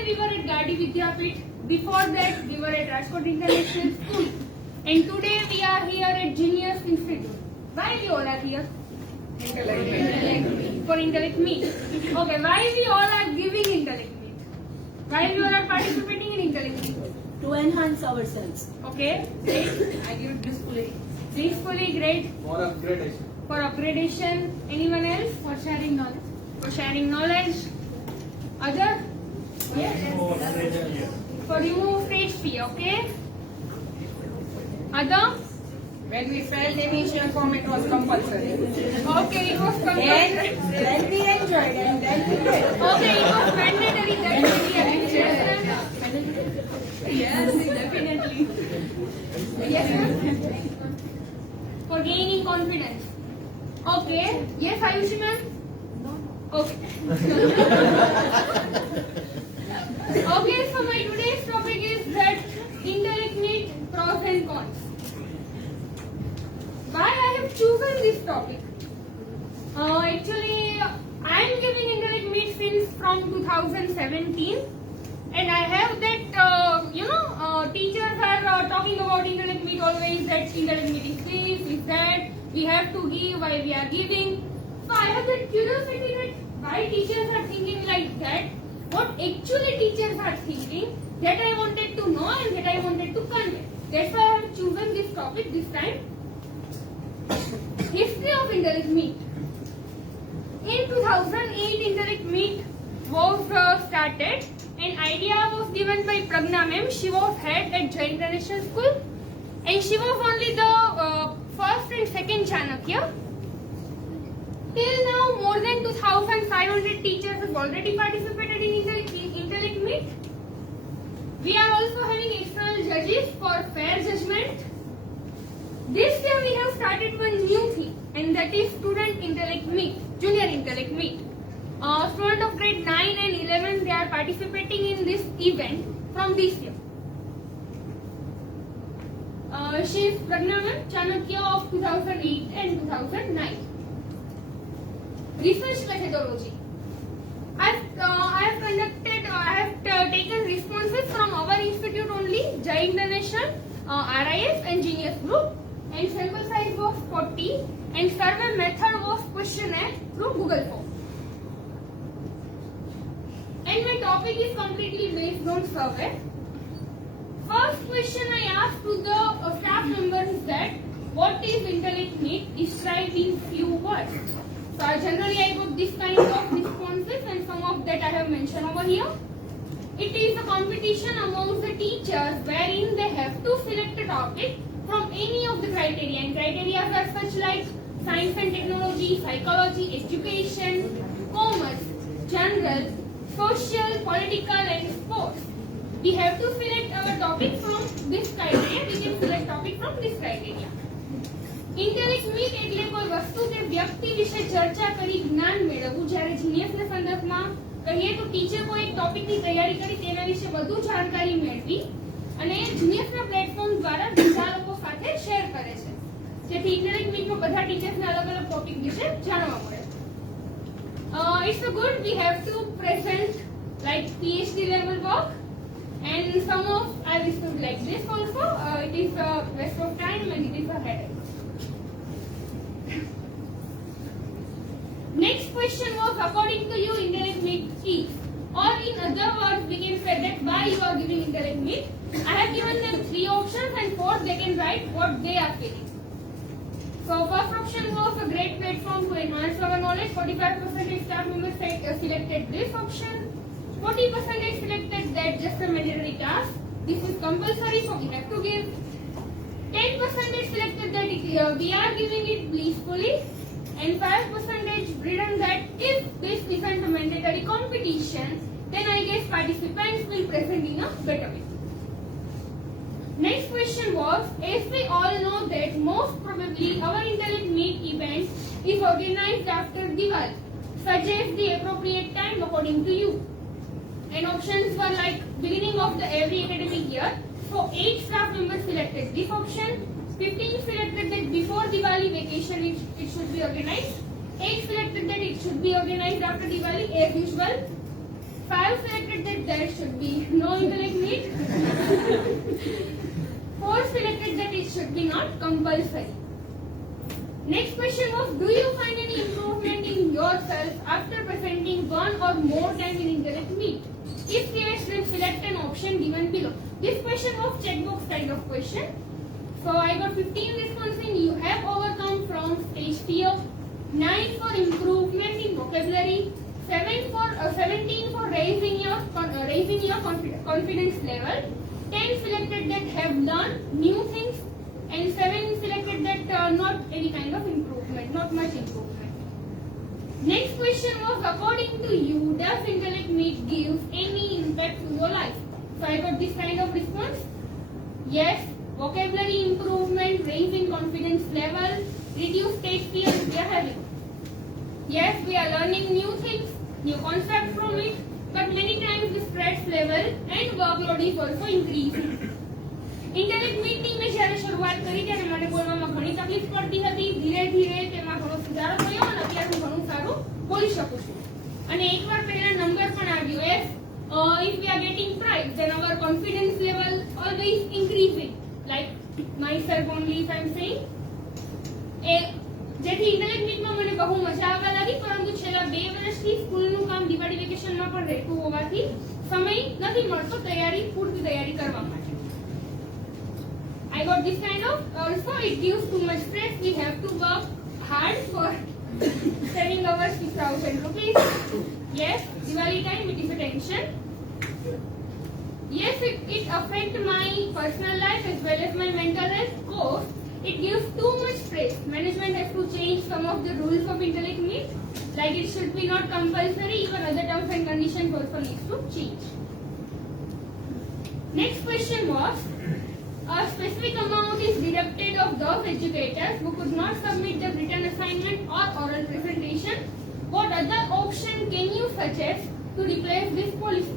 Yesterday we were at Gadi Vidyapeeth. Before that we were at Rajkot International School. And today we are here at Genius Institute. Why we all are here? For Intellect Meet. Okay, why we all are giving Intellect Meet? Why we all are participating in Intellect Meet? To enhance ourselves. Okay, great. I give it blissfully. Blissfully, great. For upgradation. For upgradation. Anyone else? For sharing knowledge. For sharing knowledge. Other? Yes. For remove stage fear, okay? Other? When we felt emission form, it was compulsory. Okay, it was compulsory. Then we enjoyed and then we did. Okay, it was mandatory. That's really yes, definitely. Yes, for gaining confidence. Okay. Yes, Ayushi ma'am? Okay. Okay, so my today's topic is that Intellect Meet pros and cons. Why I have chosen this topic? Actually, I am giving Intellect Meet since from 2017, and I have that teachers are talking about Intellect Meet always, that Intellect Meet is this, is that, we have to give while we are giving. So I have that curiosity that why teachers are thinking like that, what actually teachers are thinking, that I wanted to know and that I wanted to convey. That's why I have chosen this topic this time. History of Intellect Meet. In 2008, Intellect Meet was started. An idea was given by Pragna ma'am. She was head at Jain International School, and she was only the first and second Chanakya. Till now, more than 2,500 teachers have already participated in Intellect Meet. We are also having external judges for fair judgment. This year we have started one new thing, and that is Student Intellect Meet, Junior Intellect Meet. Students of grade 9 and 11, they are participating in this event from this year. She is Pragna ma'am, Chanakya of 2008 and 2009. Research methodology. I have taken responses from our institute only, Jain International, RIS and Genius Group, and sample size was 40, and survey method was questionnaire through Google Form. And my topic is completely based on survey. First question I asked to the staff members is that, what is Intellect Meet? Describe in few words. So generally I got this kind of responses, and some of that I have mentioned over here. It is a competition amongst the teachers wherein they have to select a topic from any of the criteria, and criteria are such like science and technology, psychology, education, commerce, general, social, political and sports. We have to select a topic from this criteria. We can select topic from this criteria. Intellect Meet એટલે કોઈ વસ્તુ કે વ્યક્તિ વિશે ચર્ચા કરી જ્ઞાન મેળવવું. જ્યારે જીનિયસના સંદર્ભમાં કહીએ તો ટીચર કોઈ એક ટોપિકની તૈયારી કરી તેના વિશે વધુ જાણકારી મેળવી અને જીનિયસના પ્લેટફોર્મ દ્વારા બીજા લોકો સાથે શેર કરે છે, જેથી ઇન્ટરેક્ટ મીટમાં બધા ટીચર્સને અલગ અલગ ટોપિક વિશે જાણવા મળે. It's so good. We have to present like PhD level work, and some of I will like this also. It is a waste of time and it is a headache. Next question was, according to you, Intellect Meet is, or in other words, we can say that why you are giving Intellect Meet. I have given them 3 options, and 4 they can write what they are feeling. So first option was a great platform to enhance our knowledge. 45% staff members selected this option. 40% selected that just a mandatory task. This is compulsory, so we have to give. 10% selected that we are giving it blissfully, and 5% written that if this isn't a mandatory competition, then I guess participants will present in a better way. Next question was, as we all know that most probably our Intellect Meet event is organized after Diwali. Suggest the appropriate time according to you. And options were like beginning of the every academic year. So 8 staff members selected this option. 15 selected that before Diwali vacation it should be organized. 8 selected that it should be organized after Diwali as usual. 5 selected there should be no intellect meet. 4 selected that it should be not compulsory. Next question was, do you find any improvement in yourself after presenting one or more times in intellect meet? If yes, then select an option given below. This question was checkbox kind of question. So I got 15 responses in you have overcome from stage fear, 9 for improvement in vocabulary, 17 for raising your confidence level, 10 selected that have learned new things, and 7 selected that not any kind of improvement, not much improvement. Next question was, according to you, does intellect meet gives any impact to your life? So I got this kind of response. Yes, vocabulary improvement, raising confidence level, reduce stage fear we are having. Yes, we are learning new things, new concepts from it, but many times the stress level and workload is also increasing. Intellect meeting મે જ્યારે શરૂઆત કરી ત્યારે મને બોલવામાં ઘણી તકલીફ પડતી હતી, ધીરે ધીરે તેમાં ઘણો સુધારો થયો અને અત્યારે હું ઘણું સારું બોલી શકું છું. અને એકવાર પહેલા નંબર પણ આવ્યો. If we are getting pride, then our confidence level always increasing. Like myself only, if I'm saying. જેથી ઇન્ટેલેક્ટ મીટમાં મને બહુ મજા આવવા લાગી, પરંતુ છેલ્લા 2 વર્ષથી સ્કૂલનું કામ દિવાળી વેકેશનમાં પણ રહેતું હોવાથી સમય નથી મળતો પૂરતી તૈયારી કરવા માટે. I got this kind of, also it gives too much stress. We have to work hard for saving our 6,000 rupees. Yes, Diwali time it is a tension. Yes, it affects my personal life as well as my mental health. Of course, it gives too much stress. Management has to change some of the rules of intellect meet. Like it should be not compulsory, even other terms and conditions also needs to change. Next question was, a specific amount is deducted of those educators who could not submit the written assignment or oral presentation. What other option can you suggest to replace this policy?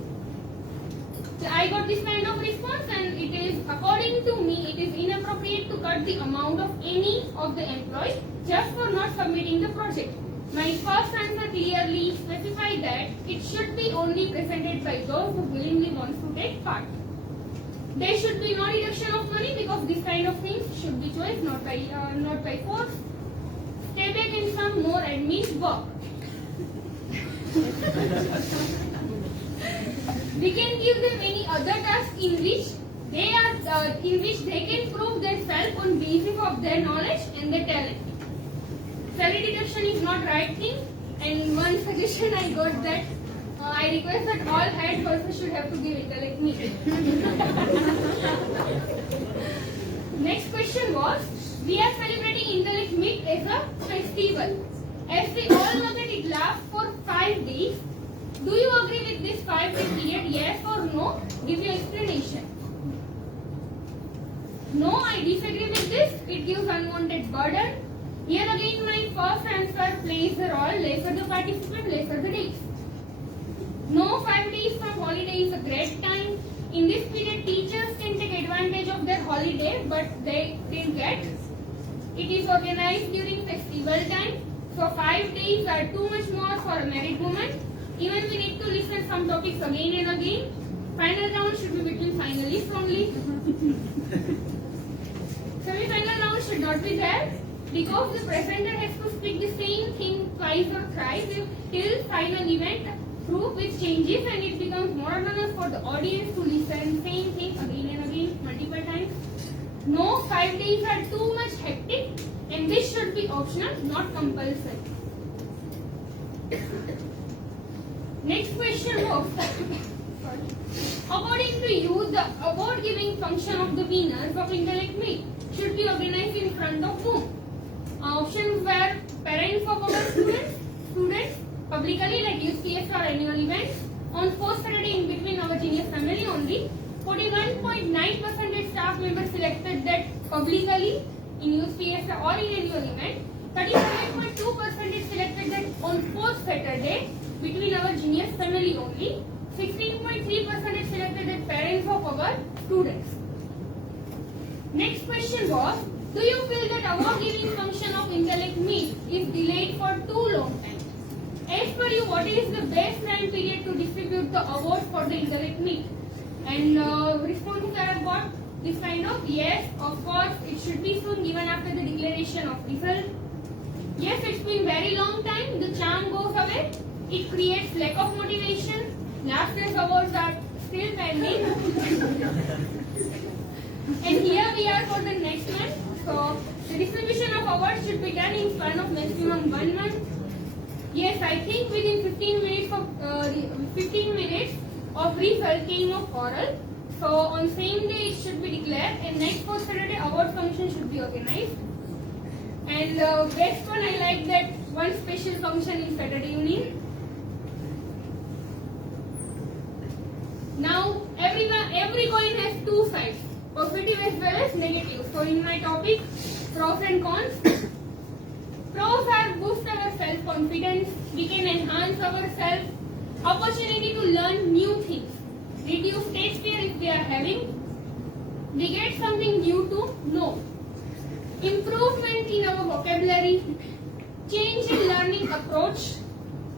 So I got this kind of response, and it is, according to me, it is inappropriate to cut the amount of any of the employees just for not submitting the project. My first answer clearly specified that it should be only presented by those who willingly want to take part. There should be no deduction of money because this kind of things should be choice, not by force. Stay back and some more admin work. We can give them any other task in which they can prove themselves on basis of their knowledge and their talent. Salary deduction is not right thing, and one suggestion I got that I request that all head persons should have to give intellect meet. Next question was, we are celebrating intellect meet as a festival. As we all know that it lasts for 5 days. Do you agree with this 5-day period? Yes or no? Give your explanation. No, I disagree with this. It gives unwanted burden. Here again my first answer plays the role. Lesser the participant, lesser the days. No, 5 days from holiday is a great time. In this period, teachers can take advantage of their holiday, but they didn't get. It is organized during festival time, so 5 days are too much more for a married woman. Even we need to listen some topics again and again. Final round should be between finalists only. Semi-final round should not be there because the presenter has to speak the same thing twice or thrice till final event. Proof which changes and it becomes monotonous for the audience to listen same thing again and again multiple times. No, 5 days are too much hectic and this should be optional, not compulsory. Next question was, according to you, the award giving function of the winners of intellect meet should be organized in front of whom? Options were parents of our students, publicly like USPS or annual events, on 4th Saturday in between our genius family only. 41.9% staff members selected that publicly in USPS or in annual event. 37.2% selected that on 4th Saturday between our genius family only. 16.3% selected that parents of our students. Next question was, do you feel that award giving function of intellect meet is delayed for too long time? as per you, what is the best time period to distribute the awards for the intellect meet? And responses I have got this kind of: yes, of course, it should be soon, given after the declaration of result. Yes, it's been very long time, the charm goes away, it creates lack of motivation, last year's awards are still pending. And here we are for the next one. So the distribution of awards should be done in span of maximum 1 month. Yes, I think within 15 minutes of result came of oral. So on same day it should be declared, and next 4 Saturday award function should be organized. And best one, I like that one special function in Saturday evening. Now every coin has two sides, positive as well as negative. So in my topic, pros and cons. Pros are boost our self-confidence, we can enhance ourselves, opportunity to learn new things, reduce stage fear if we are having, we get something new to know, improvement in our vocabulary, change in learning approach,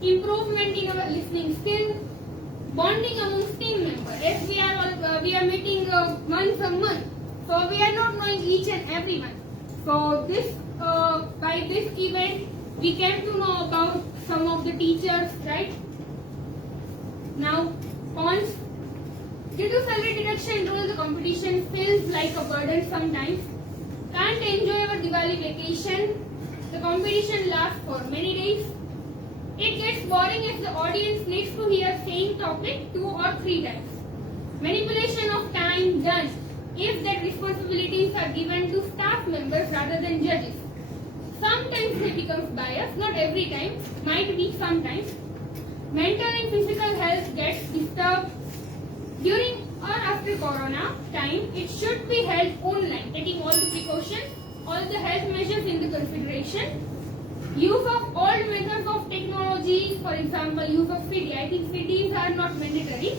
improvement in our listening skill, bonding amongst team members. As we are meeting once a month, so we are not knowing each and every one. So this by this event we came to know about some of the teachers, right? Now cons. Due to salary deduction rule, the competition feels like a burden sometimes. Can't enjoy our Diwali vacation. The competition lasts for many days. It gets boring as the audience needs to hear same topic 2 or 3 times. Manipulation of time done if that responsibilities are given to staff members rather than judges. Sometimes they become biased, not every time, might be sometimes. Mental and physical health gets disturbed. During or after Corona time, it should be held online, taking all the precautions, all the health measures into consideration. Use of old methods of technology, for example, use of CD. I think CDs are not mandatory.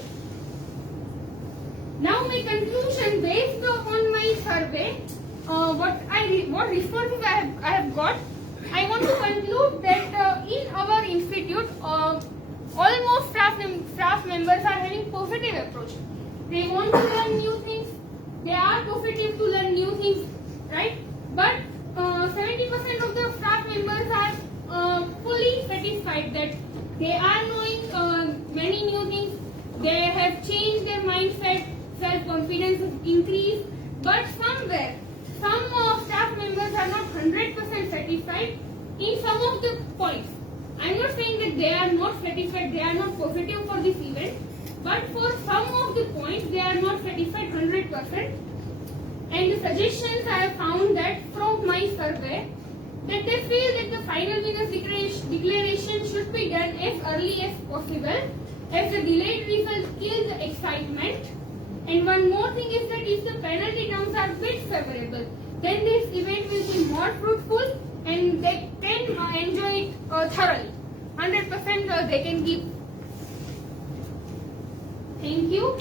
Now my conclusion based on my survey, what responses I have got. I want to conclude that in our institute, almost staff members are having positive approach. They want to learn new things. They are positive to learn new things, right? But 70% of the staff members are fully satisfied that they are knowing many new things. They have changed their mindset, self-confidence has increased. But somewhere, some staff members are not 100% satisfied in some of the points. I am not saying that they are not satisfied, they are not positive for this event. But for some of the points, they are not satisfied 100%. And the suggestions I have found that from my survey, that they feel that the final winners declaration should be done as early as possible, as the delayed results kill the excitement. And one more thing is that if the penalty terms are bit favorable, then this event will be more fruitful and they can enjoy it thoroughly. 100% they can give. Thank you.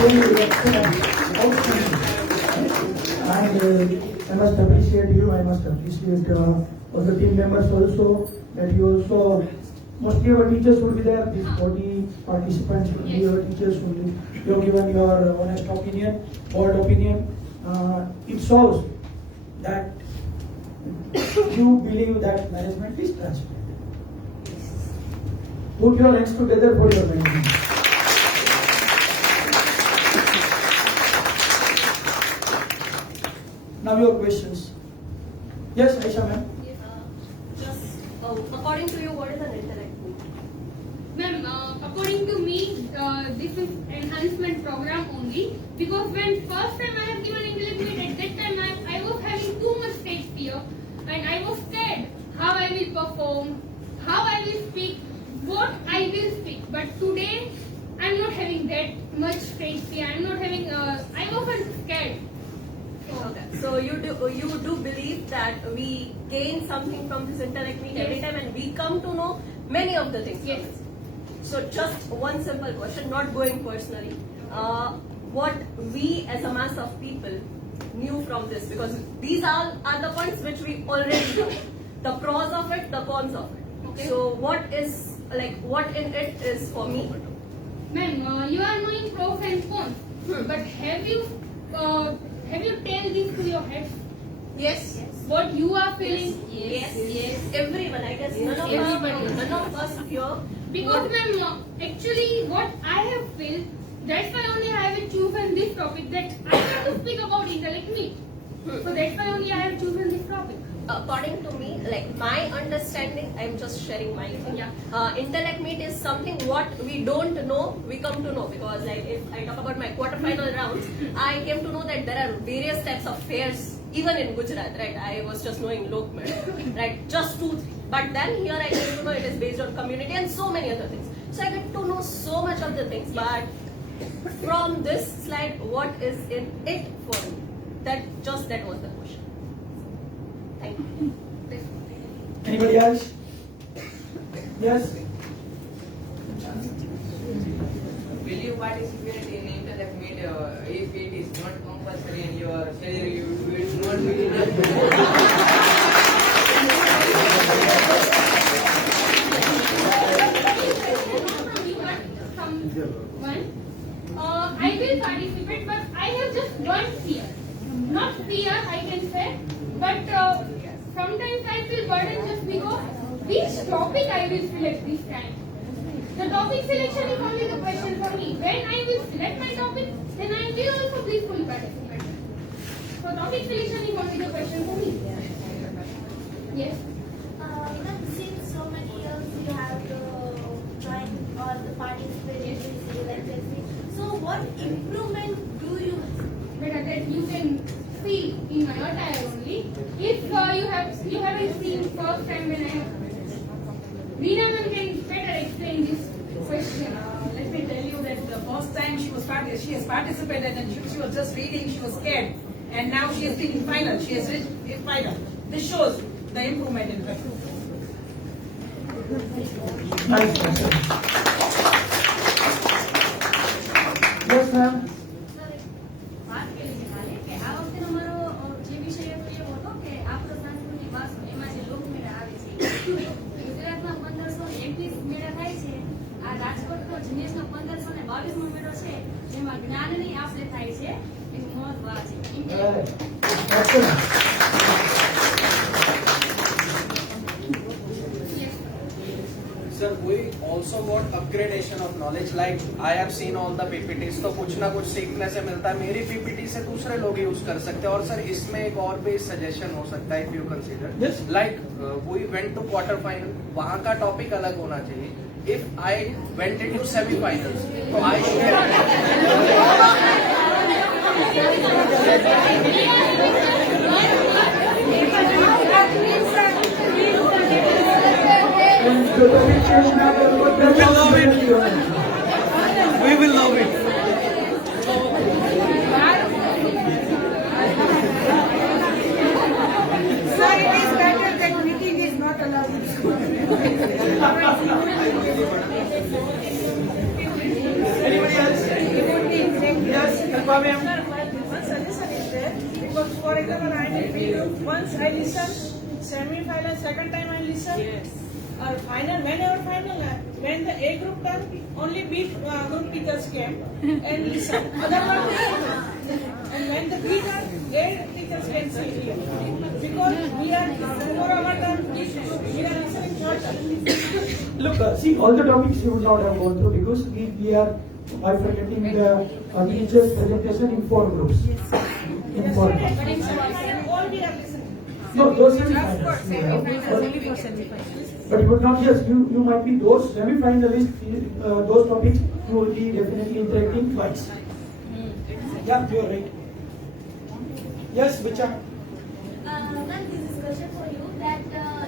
Really excellent. Outstanding. And I must appreciate you. I must appreciate all the team members also. That you also, mostly our teachers will be there. These 40 participants will be our teachers only. You have given your honest opinion, bold opinion. It shows that you believe that management is transparent. Put your hands together for your management. Now your questions. Yes, Aisha ma'am. According to you, what is an intellect meet? Ma'am, according to me, this is enhancement program only, because when first time I have given intellect meet, at that time I was having too much stage fear and I was scared how I will perform, how I will speak, what I will speak. But today I am not having that much stage fear. I am not having. I wasn't scared. Okay. So you do believe that we gain something from this intellect meet every time, and we come to know many of the things. Yes. So just one simple question, not going personally. What we as a mass of people new from this? Because these are the points which we already know. The pros of it, the cons of it. Okay. So what in it is for me? Ma'am, you are knowing pros and cons, but have you tell this to your head? Yes. What you are feeling? Yes. Everyone, I guess Everybody. none of us here. Because ma'am, actually what I have felt, that's why only I have chosen this topic, that I have to speak about intellect meet. So that's why only I have chosen this topic. According to me, like my understanding, I'm just sharing my thing. Yeah. Intellect meet is something what we don't know, we come to know. Because like if I talk about my quarterfinal rounds, I came to know that there are various types of fairs, even in Gujarat, right? I was just knowing Lokmel, right? Just 2-3. But then here I came to know it is based on community and so many other things. So I get to know so much of the things. But from this slide, what is in it for me? That was the question. Thank you. Anybody else? Yes? Will you participate in intellect meet if it is not compulsory and your salary you will not be I will participate, but I have just one fear. Not fear, I can say, but sometimes I feel burdened just because which topic I will select this time. The topic selection is only the question for me. When I will select my topic, then I will also blissfully participate. So topic selection is only the question for me. Yes. Since so many years you have joined or the participate in this lecture, so what improvement do you Better that you can see in my attire only. If you haven't seen first time when I Veena ma'am can better explain this question. Let me tell you that the first time she has participated and she was just reading, she was scared. And now she has been in final. She has reached in final. This shows the improvement in her. Nice question. Yes, ma'am. વાત કરી છે કાલે કે આ વખતે અમારો જે વિષય હતો એવો હતો કે આપણો સાંસ્કૃતિક વારસો એમાં જે લોકમેળા આવે છે ગુજરાતમાં 1521 મેળા થાય છે. આ રાજકોટનો જીનેસનો 1522મો મેળો છે જેમાં જ્ઞાનની આપલે થાય છે એનું મહત્વ આ છે. Sir, we also got upgradation of knowledge. Like I have seen all the PPTs, तो कुछ ना कुछ सीखने से मिलता है. मेरी PPT से दूसरे लोग यूज कर सकते हैं. और सर इसमें एक और भी सजेशन हो सकता है, if you consider. Yes. Like we went to quarter final, वहाँ का टॉपिक अलग होना चाहिए. If I went into semi-finals, तो I We will love it. So it is better that meeting is not allowed in school. Anybody else? Yes, Kalpa ma'am. One suggestion is there because for example I am in B group. Once I listen, semi-final, second time I listen. Yes. Or final, whenever final, when the A group done, only B group teachers came and listen. Other one, and when the B done, A teachers can see here. Because we are for our turn, we are listening short. Look, see, all the topics you would not have gone through because we are bifurcating the teacher's presentation in 4 groups. In 4 groups. All we are listening. No, those semi-finals. Only for semi-finals. But you would not, yes, you might be those semi-finalists, those topics, you will be definitely interacting twice. Yeah, you are right. Yes, Vicha. Ma'am, this is question for you that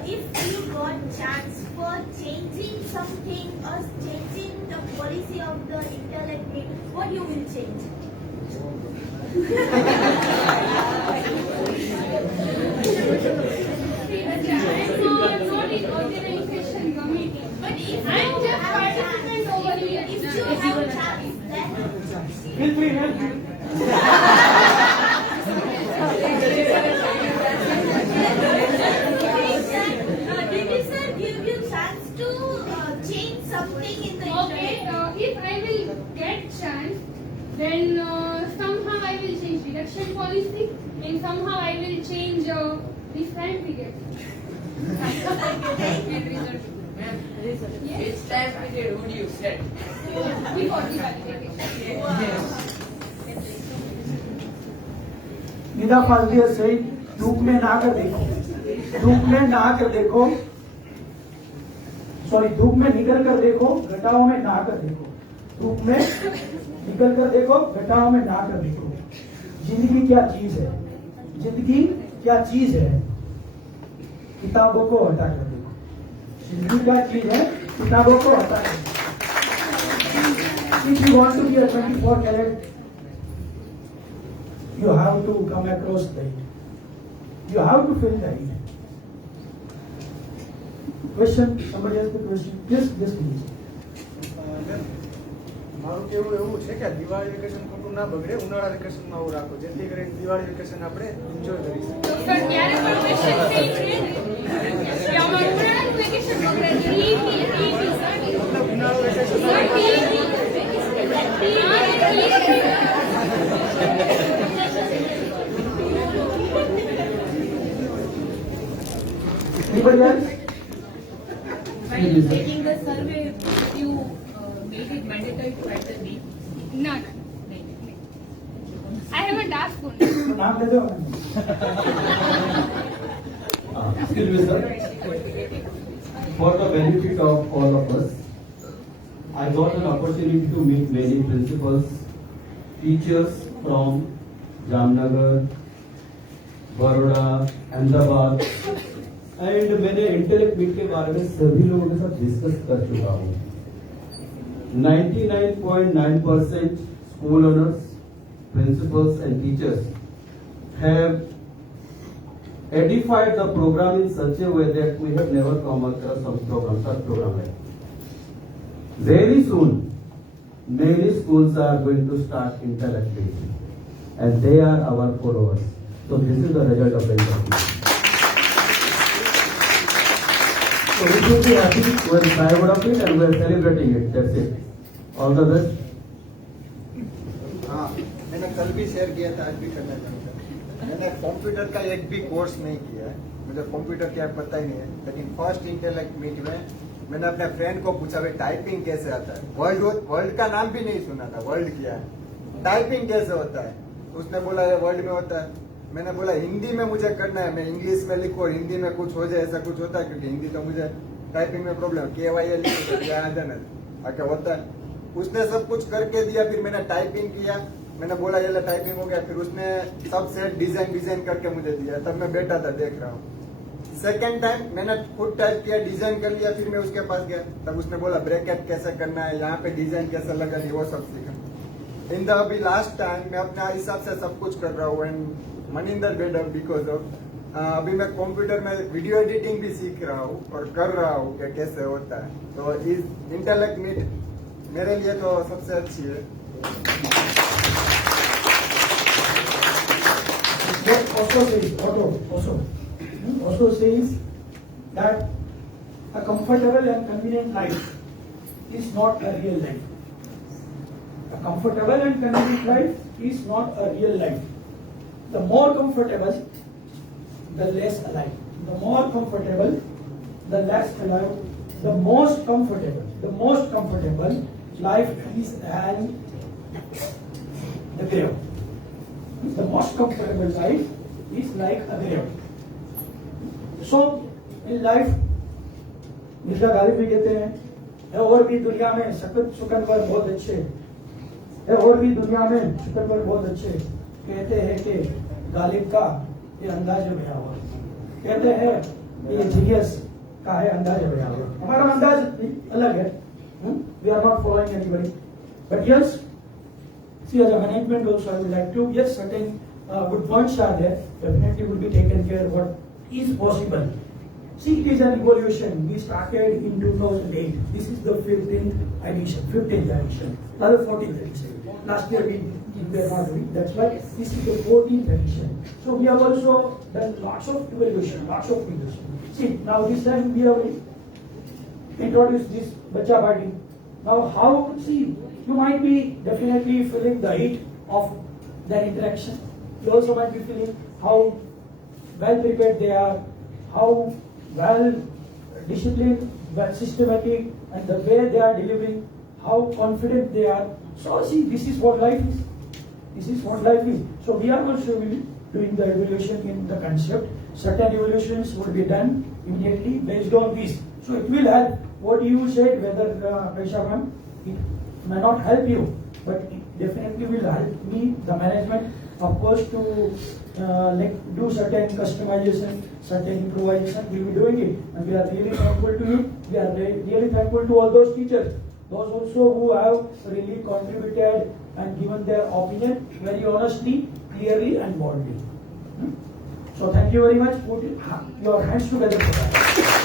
if you got chance for changing something or changing the policy of the intellect meet, what you will change? Not in organization committee, but if I am just participant over here. If you have a chance, then Feel free, man. correction policy, and somehow I will change this time period. Which time period would you set? Before Diwali vacation. Nida Fazli has said, धूप में ना कर देखो, धूप में ना कर देखो, सॉरी धूप में निकल कर देखो, घटाओं में ना कर देखो, धूप में निकल कर देखो, घटाओं में ना कर देखो। जिंदगी क्या चीज है, जिंदगी क्या चीज है, किताबों को हटा कर देखो। जिंदगी क्या चीज है, किताबों को हटा कर देखो। If you want to be a 24 carat, you have to come across the it. You have to fill the it. Question? Somebody has the question? Yes, please. મારું કેવું એવું છે કે દિવાળી વેકેશન ખોટું ના બગડે, ઉનાળા વેકેશનમાં આવું રાખો જેથી કરીને દિવાળી વેકેશન આપણે એન્જોય કરી શકીએ. તો સર ત્યારે પણ ક્વેશ્ચન સેમ છે ને કે અમારું ઉનાળાનું વેકેશન બગડે છે. મતલબ ઉનાળુ vacation Anybody else? While taking the survey, did you made it mandatory to write the name? No. I haven't asked for it. नाम दे दो। Excuse me, sir. For the benefit of all of us, I got an opportunity to meet many principals, teachers from Jamnagar, Baroda, Ahmedabad, and मैंने intellect meet के बारे में सभी लोगों के साथ डिस्कस कर चुका हूँ। 99.9% school owners, principles and teachers have edified the program in such a way that we have never come across such program like. Very soon, many schools are going to start intellect teaching, and they are our followers. So this is the result of the intellect. So we should be happy, we are proud of it and we are celebrating it. That's it. All the best. हाँ, मैंने कल भी share किया था, आज भी करना चाहता हूँ। मैंने कंप्यूटर का एक भी कोर्स नहीं किया है, मुझे कंप्यूटर क्या पता ही नहीं है, लेकिन फर्स्ट इंटेलेक्ट मीट में मैंने अपने फ्रेंड को पूछा भाई टाइपिंग कैसे आता है। वर्ल्ड का नाम भी नहीं सुना था, वर्ल्ड क्या है, टाइपिंग कैसे होता है। उसने बोला ये वर्ल्ड में होता है। मैंने बोला हिंदी में मुझे करना है, मैं इंग्लिश में लिखूं और हिंदी में कुछ हो जाए, ऐसा कुछ होता है क्योंकि हिंदी तो मुझे टाइपिंग में प्रॉब्लम है। KYL लिखो क्या आ जाना आके होता है। उसने सब कुछ करके दिया, फिर मैंने टाइपिंग किया, मैंने बोला ये टाइपिंग हो गया, फिर उसने सब सेट डिजाइन करके मुझे दिया, तब मैं बैठा था देख रहा हूँ। सेकेंड टाइम मैंने खुद टाइप किया, डिजाइन कर लिया, फिर मैं उसके पास गया, तब उसने बोला ब्रैकेट कैसे करना है, यहाँ पे डिजाइन कैसे लगानी, वो सब सीखा। इन द अभी लास्ट टाइम मैं अपने हिसाब से सब कुछ कर रहा हूँ and Maninder bed because of अभी मैं कंप्यूटर में वीडियो एडिटिंग भी सीख रहा हूँ और कर रहा हूँ कि कैसे होता है। तो इस इंटेलेक्ट मीट मेरे लिए तो सबसे अच्छी है। Also says that a comfortable and convenient life is not a real life. A comfortable and convenient life is not a real life. The more comfortable, the less alive. The more comfortable, the less alive. The most comfortable life is an the grave. The most comfortable life is like a grave. So in life, Mirza Ghalib भी कहते हैं और भी दुनिया में सुकन पर बहुत अच्छे है, और भी दुनिया में सुकन पर बहुत अच्छे कहते हैं कि गालिब का ये अंदाज बया हुआ, कहते हैं ये जीनियस का है अंदाज बया हुआ। हमारा अंदाज अलग है, we are not following anybody, but yes, see as a management also I would like to, yes, certain good points are there, definitely will be taken care of what is possible. See, it is an evolution. We started in 2008. This is the 15th edition, another 14th edition. Last year we were not doing. That's why this is the 14th edition. So we have also done lots of evaluation, lots of videos. See, now this time we have introduced this Bacha party. Now how, see, you might be definitely feeling the heat of that interaction. You also might be feeling how well prepared they are, how well disciplined, well systematic, and the way they are delivering, how confident they are. So see, this is what life is. This is what life is. So we are also doing the evaluation in the concept. Certain evaluations will be done immediately based on this. So it will help what you said, whether Aisha ma'am, it may not help you, but it definitely will help me, the management, of course, to do certain customization, certain improvisation. We will be doing it, and we are really thankful to you. We are really thankful to all those teachers, those also who have really contributed and given their opinion very honestly, clearly, and boldly. So thank you very much. Put your hands together for that.